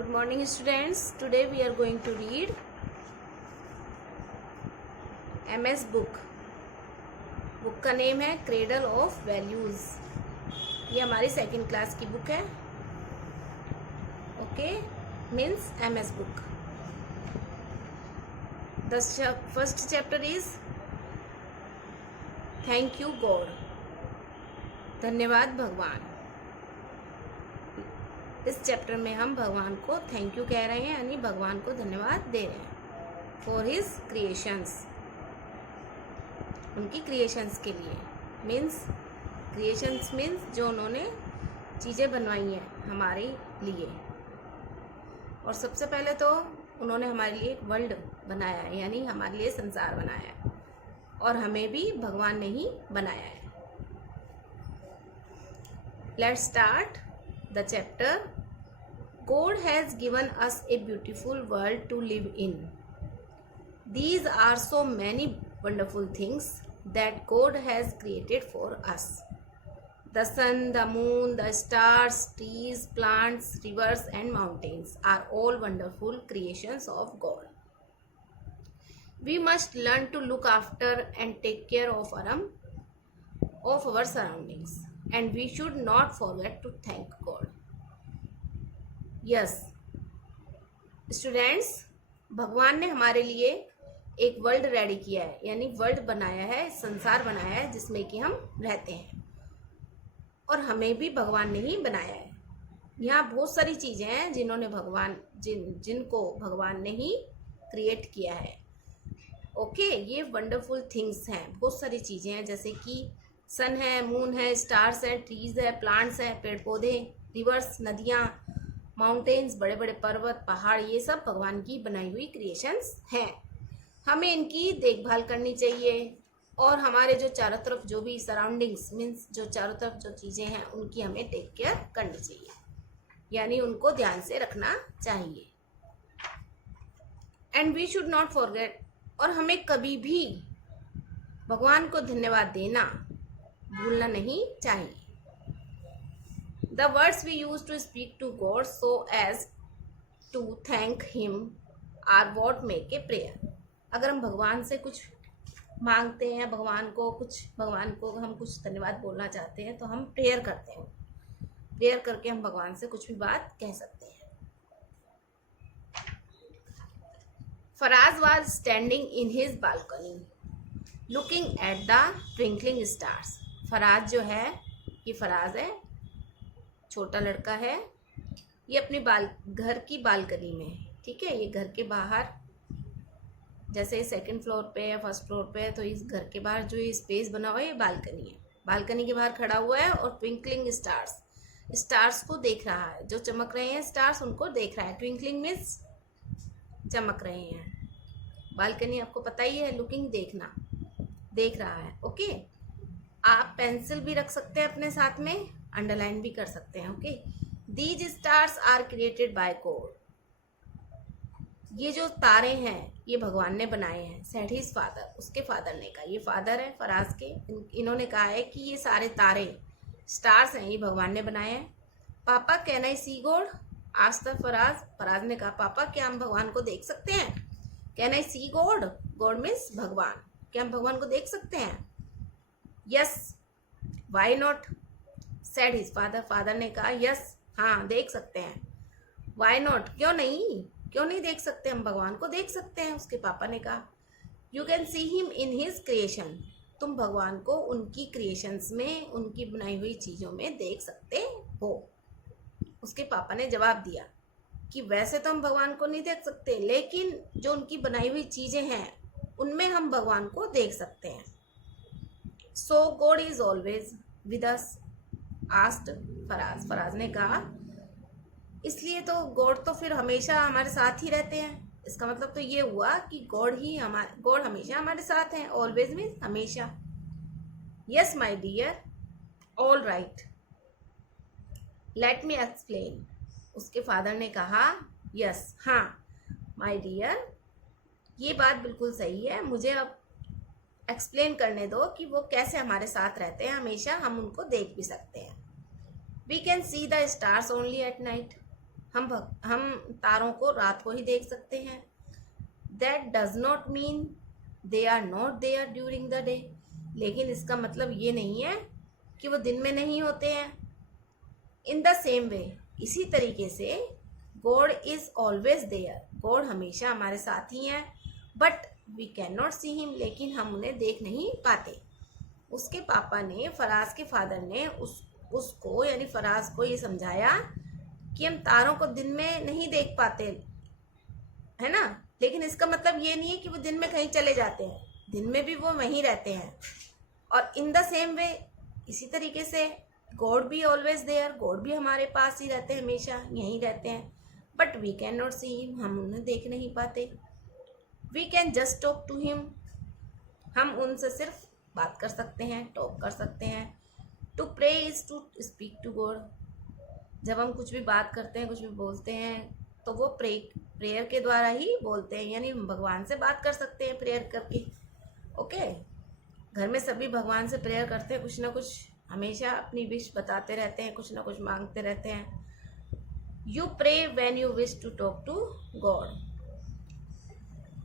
Good morning students. Today we are going to read MS book. Book का name है cradle of values. ये हमारी second class की book है। Okay, means MS book. The first chapter is thank you God. धन्यवाद भगवान। इस chapter में हम भगवान को थैंक यू कह रहे हैं, यानी भगवान को धन्यवाद दे रहे हैं फॉर हिज क्रिएशंस, उनकी क्रिएशंस के लिए। क्रिएशंस मीन्स जो उन्होंने चीज़ें बनवाई हैं हमारे लिए। और सबसे पहले तो उन्होंने हमारे लिए एक वर्ल्ड बनाया है, यानी हमारे लिए संसार बनाया है, और हमें भी भगवान ने ही बनाया है। Let's start the chapter. God has given us a beautiful world to live in. These are so many wonderful things that God has created for us. The sun, the moon, the stars, trees, plants, rivers and mountains are all wonderful creations of God. We must learn to look after and take care of our surroundings. And we should not forget to thank God. Yes, students, भगवान ने हमारे लिए एक world ready किया है, यानी world बनाया है, संसार बनाया है जिसमें कि हम रहते हैं, और हमें भी भगवान ने ही बनाया है। यहाँ बहुत सारी चीज़ें हैं जिनको भगवान ने ही क्रिएट किया है। ओके, ये वंडरफुल थिंग्स हैं, बहुत सारी चीज़ें हैं, जैसे कि सन है, मून है, स्टार्स है, ट्रीज है, प्लांट्स है, पेड़ पौधे, रिवर्स, नदियाँ, माउंटेन्स, बड़े बड़े पर्वत, पहाड़, ये सब भगवान की बनाई हुई क्रिएशंस हैं। हमें इनकी देखभाल करनी चाहिए, और हमारे जो चारों तरफ जो भी सराउंडिंग्स मीन्स जो चारों तरफ जो चीज़ें हैं उनकी हमें टेक केयर करनी चाहिए, यानी उनको ध्यान से रखना चाहिए। And we should not forget, और हमें कभी भी भगवान को धन्यवाद देना भूलना नहीं चाहिए। The words we use to speak to God so as to thank Him are what make a prayer. अगर हम भगवान से कुछ मांगते हैं, भगवान को हम कुछ धन्यवाद बोलना चाहते हैं, तो हम प्रेयर करते हैं। प्रेयर करके हम भगवान से कुछ भी बात कह सकते हैं। Faraz was standing in his balcony looking at the twinkling stars. Faraz जो है, ये फराज है, छोटा लड़का है, ये अपनी घर की बालकनी में, ठीक है, ये घर के बाहर, जैसे सेकंड फ्लोर पे या फर्स्ट फ्लोर पे है, तो इस घर के बाहर जो ये स्पेस बना हुआ है ये बालकनी है। बालकनी के बाहर खड़ा हुआ है और ट्विंकलिंग स्टार्स को देख रहा है। जो चमक रहे हैं स्टार्स, उनको देख रहा है। ट्विंकलिंग मीन्स चमक रहे हैं। बालकनी आपको पता ही है, लुकिंग देखना, देख रहा है। ओके, आप पेंसिल भी रख सकते हैं अपने साथ में, अंडरलाइन भी कर सकते हैं। Okay, these stars are created by God. ये जो तारे हैं ये भगवान ने बनाए हैं। सेड हिज फादर, उसके फादर ने कहा, ये फादर है फराज के, इन्होंने कहा है कि ये सारे तारे स्टार्स हैं, ये भगवान ने बनाए हैं। पापा can I see God, asked Faraz ने कहा, पापा क्या हम भगवान को देख सकते हैं? Can I see God, God means भगवान, क्या हम भगवान को देख सकते हैं? Yes, why not, said his father ने कहा, यस, हाँ देख सकते हैं। वाई नॉट, क्यों नहीं देख सकते? हम भगवान को देख सकते हैं। उसके पापा ने कहा, you can see him in his creation, तुम भगवान को उनकी क्रिएशंस में, उनकी बनाई हुई चीज़ों में देख सकते हो। उसके पापा ने जवाब दिया कि वैसे तो हम भगवान को नहीं देख सकते, लेकिन जो उनकी बनाई हुई चीज़ें हैं उनमें हम भगवान को देख सकते हैं। So God is always with us, asked Faraz ने कहा, इसलिए तो गॉड तो फिर हमेशा हमारे साथ ही रहते हैं। इसका मतलब तो ये हुआ कि गॉड हमेशा हमारे साथ हैं। ऑलवेज मीन्स हमेशा। Yes my dear, all right, let me explain, उसके फादर ने कहा, यस, हाँ माई डियर, ये बात बिल्कुल सही है, मुझे अब एक्सप्लेन करने दो कि वो कैसे हमारे साथ रहते हैं, हमेशा हम उनको देख भी सकते हैं। We can see the stars only at night, हम तारों को रात को ही देख सकते हैं। That does not mean they are not there during the day, लेकिन इसका मतलब ये नहीं है कि वो दिन में नहीं होते हैं। इन द सेम वे, इसी तरीके से God is always there, God हमेशा हमारे साथ ही हैं, but we can not see him, लेकिन हम उन्हें देख नहीं पाते। उसके पापा ने, फराज के फादर ने उसको यानी फराज को ये समझाया कि हम तारों को दिन में नहीं देख पाते, है ना, लेकिन इसका मतलब ये नहीं है कि वो दिन में कहीं चले जाते हैं, दिन में भी वो वहीं रहते हैं। और इन द सेम वे, इसी तरीके से गॉड भी ऑलवेज देयर, गॉड भी हमारे पास ही रहते हैं, हमेशा यहीं रहते हैं, but we can not see him, हम उन्हें देख नहीं पाते। We can just talk to him, हम उनसे सिर्फ बात कर सकते हैं, टॉक कर सकते हैं। To pray is to speak to God, जब हम कुछ भी बात करते हैं, कुछ भी बोलते हैं, तो वो प्रेयर के द्वारा ही बोलते हैं, यानी हम भगवान से बात कर सकते हैं प्रेयर करके। ओके, घर में सभी भगवान से प्रेयर करते हैं, कुछ ना कुछ हमेशा अपनी विश बताते रहते हैं, कुछ ना कुछ मांगते रहते हैं। You pray when you wish to talk to God,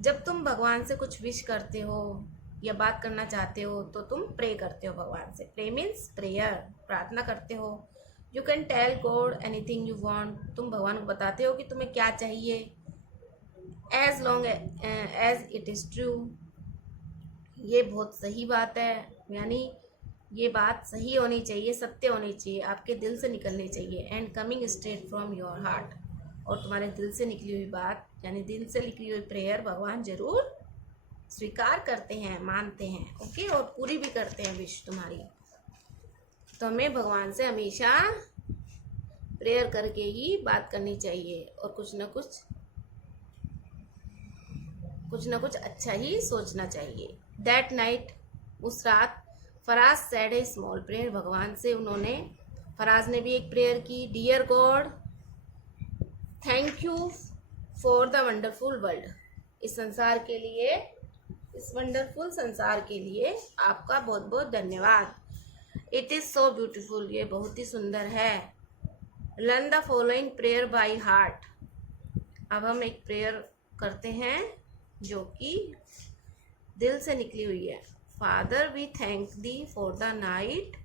जब तुम भगवान से कुछ विश करते हो या बात करना चाहते हो तो तुम प्रे करते हो भगवान से। प्रे मीन्स प्रेयर, प्रार्थना करते हो। You can tell God anything you want, तुम भगवान को बताते हो कि तुम्हें क्या चाहिए। As long as it is true, ये बहुत सही बात है, यानी ये बात सही होनी चाहिए, सत्य होनी चाहिए, आपके दिल से निकलनी चाहिए। And coming straight from your heart, और तुम्हारे दिल से निकली हुई बात यानी दिल से निकली हुई प्रेयर भगवान जरूर स्वीकार करते हैं, मानते हैं। ओके, और पूरी भी करते हैं विश तुम्हारी। तो हमें भगवान से हमेशा प्रेयर करके ही बात करनी चाहिए, और कुछ ना कुछ अच्छा ही सोचना चाहिए। दैट नाइट, उस रात, Faraz said a small prayer, भगवान से फराज ने भी एक प्रेयर की। Dear God, thank you for the wonderful world, इस वंडरफुल संसार के लिए आपका बहुत बहुत धन्यवाद। इट इज़ सो ब्यूटीफुल, ये बहुत ही सुंदर है। Learn the following prayer by heart, अब हम एक प्रेयर करते हैं जो कि दिल से निकली हुई है। Father, we thank thee for the night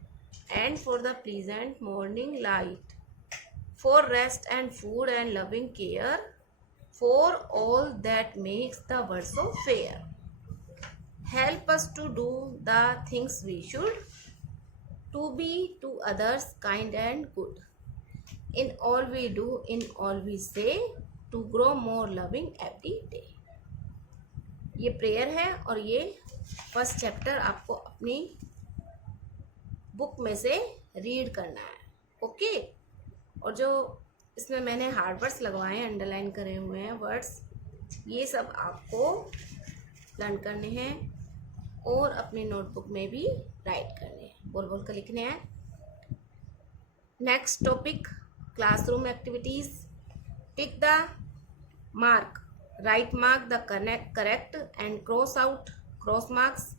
and for the pleasant morning light, for rest and food and loving care, for all that makes the world so fair. Help us to do the things we should, to be to others kind and good. In all we do, in all we say, to grow more loving every day. ये prayer है और ये first chapter आपको अपनी book में से read करना है। ओके, और जो इसमें मैंने हार्ड वर्ड्स लगवाए हैं, अंडरलाइन करे हुए हैं वर्ड्स, ये सब आपको लर्न करने हैं और अपनी नोटबुक में भी राइट करने हैं, बोल बोल कर लिखने हैं। Next topic, classroom activities. Tick the mark, right mark the correct and cross marks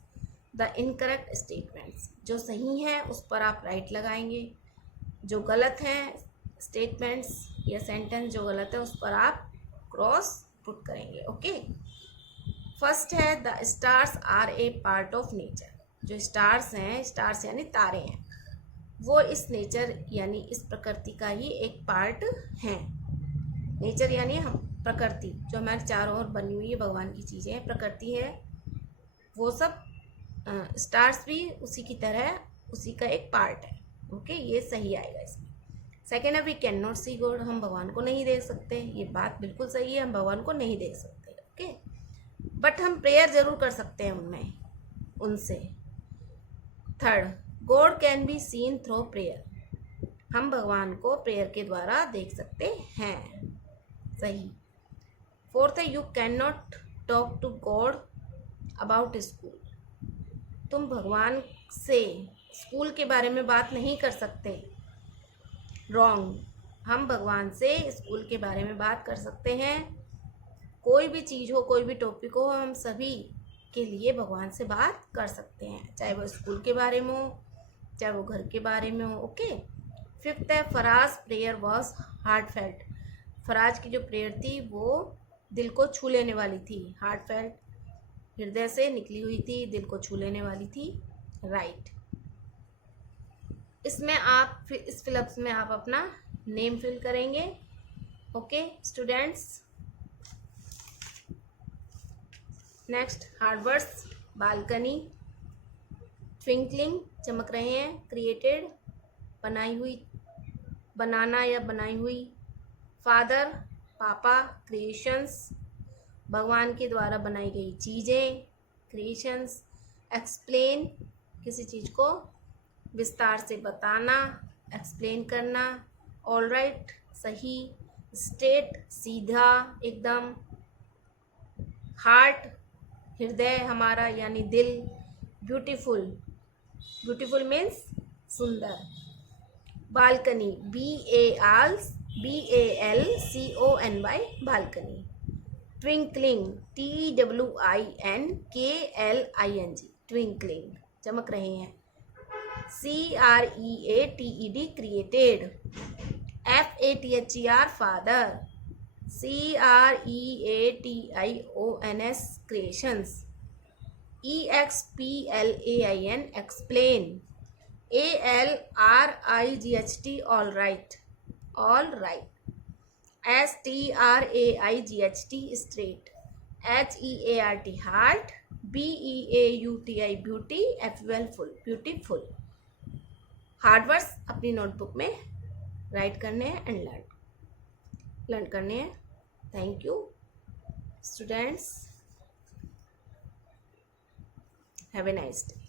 the incorrect statements. जो सही है उस पर आप राइट लगाएंगे, जो गलत हैं स्टेटमेंट्स या सेंटेंस जो गलत है उस पर आप क्रॉस पुट करेंगे। ओके, फर्स्ट है the stars are a part of nature. जो स्टार्स हैं, स्टार्स यानी तारे हैं, वो इस नेचर यानी इस प्रकृति का ही एक पार्ट हैं। नेचर यानी हम प्रकृति, जो हमारे चारों ओर बनी हुई है भगवान की चीज़ें हैं, प्रकृति है, वो सब स्टार्स भी उसी की तरह उसी का एक पार्ट है। ओके, ये सही आएगा इसमें। सेकेंड है we can not see God, हम भगवान को नहीं देख सकते, ये बात बिल्कुल सही है, हम भगवान को नहीं देख सकते। ओके, बट हम प्रेयर जरूर कर सकते हैं उनसे। Third, God can be seen through prayer, हम भगवान को प्रेयर के द्वारा देख सकते हैं, सही। फोर्थ है you can not talk to God about school, तुम भगवान से स्कूल के बारे में बात नहीं कर सकते। रॉन्ग, हम भगवान से स्कूल के बारे में बात कर सकते हैं। कोई भी चीज़ हो, कोई भी टॉपिक हो, हम सभी के लिए भगवान से बात कर सकते हैं, चाहे वो स्कूल के बारे में हो, चाहे वो घर के बारे में हो। ओके, फिफ्थ है Faraz prayer was heartfelt, Faraz की जो प्रेयर थी वो दिल को छू लेने वाली थी, हार्ट फेल्ट, हृदय से निकली हुई थी, दिल को छू लेने वाली थी, राइट। इसमें आप इस फिलअप्स में आप अपना नेम फिल करेंगे। Okay students, next hard words, balcony, twinkling चमक रहे हैं, क्रिएटेड बनाई हुई, बनाना या बनाई हुई, फादर पापा, क्रिएशंस भगवान के द्वारा बनाई गई चीज़ें, क्रिएशंस, एक्सप्लेन किसी चीज़ को विस्तार से बताना, एक्सप्लेन करना, ऑलराइट सही, स्ट्रेट सीधा एकदम, हार्ट हृदय हमारा यानी दिल, ब्यूटीफुल, ब्यूटीफुल मीन्स सुंदर, balcony BALCONY balcony, twinkling TWINKLING twinkling चमक रहे हैं, CREATED created, FATHER father, CREATIONS creations, EXPLAIN explain, ALRIGHT all right, all right, STRAIGHT straight, HEART heart, BEAUTI beauty, FUL full, beautiful. Hard words अपनी notebook में right करने हैं and learn करने हैं। Thank you students, have a nice day.